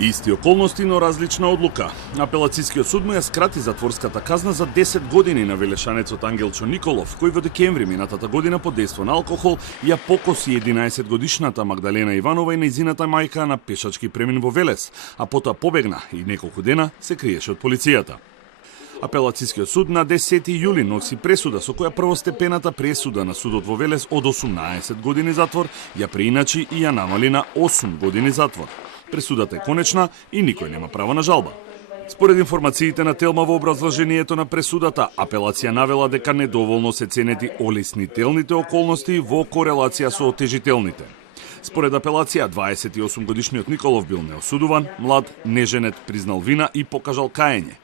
Исти околности, но различна одлука. Апелацијскиот суд му ја скрати затворската казна за 10 години на велешанецот Ангелчо Николов, кој во декември минатата година под дејство на алкохол ја покоси 11-годишната Магдалена Иванова и нејзината мајка на пешачки премин во Велес, а потоа побегна и неколку дена се криеше од полицијата. Апелацијскиот суд на 10 јули носи пресуда со која првостепената пресуда на судот во Велес од 18 години затвор ја преиначи и ја намали на 8 години затвор. Пресудата е конечна и никој нема право на жалба. Според информациите на Телма во образложението на пресудата, апелација навела дека недоволно се ценети олеснителните околности во корелација со отежителните. Според апелација, 28-годишниот Николов бил неосудуван, млад, неженет, признал вина и покажал каење.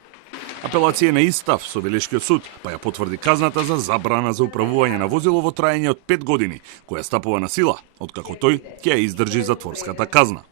Апелација на истав со Велешкиот суд, па ја потврди казната за забрана за управување на возило во траење од 5 години, која стапува на сила, откако тој ќе ја издржи затворската казна.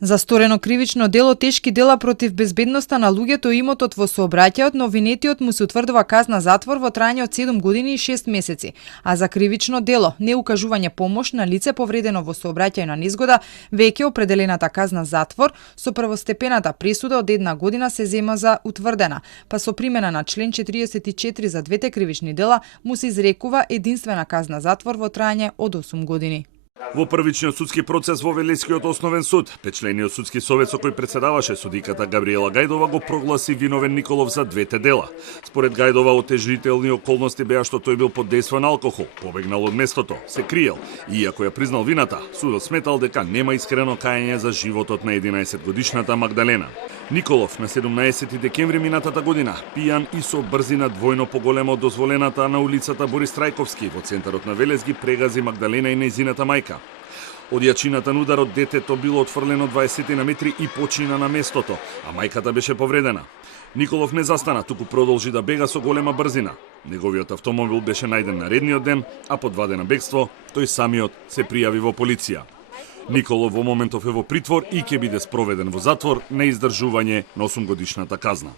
За сторено кривично дело тешки дела против безбедноста на луѓето и имотот во сообраќајот, но обвинетиот му се утврдува казна затвор во траење од 7 години и 6 месеци, а за кривично дело неукажување помош на лице повредено во сообраќајна незгода, веќе определената казна затвор со првостепената пресуда од 1 година се зема за утврдена, па со примена на член 44 за двете кривични дела му се изрекува единствена казна затвор во траење од 8 години. Во првичниот судски процес во Велескиот основен суд, петчлениот судски совет со кој председаваше судиката Габриела Гајдова го прогласи виновен Николов за двете дела. Според Гајдова, отежителни околности беа што тој бил под дејство на алкохол, побегнал од местото, се криел и иако ја признал вината, судот сметал дека нема искрено каење за животот на 11-годишната Магдалена. Николов на 17 декември минатата година, пијан и со брзина двојно поголема од дозволената на улицата Борис Трајковски во центарот на Велес ги прегази Магдалена и нејзината мајка. Од јачината на ударот детето било отфрлено 20 на метри и почина на местото, а мајката беше повредена. Николов не застана, туку продолжи да бега со голема брзина. Неговиот автомобил беше најден наредниот ден, а по 2 дена бегство, тој самиот се пријави во полиција. Николов во моментов е во притвор и ќе биде спроведен во затвор на издржување на 8-годишната казна.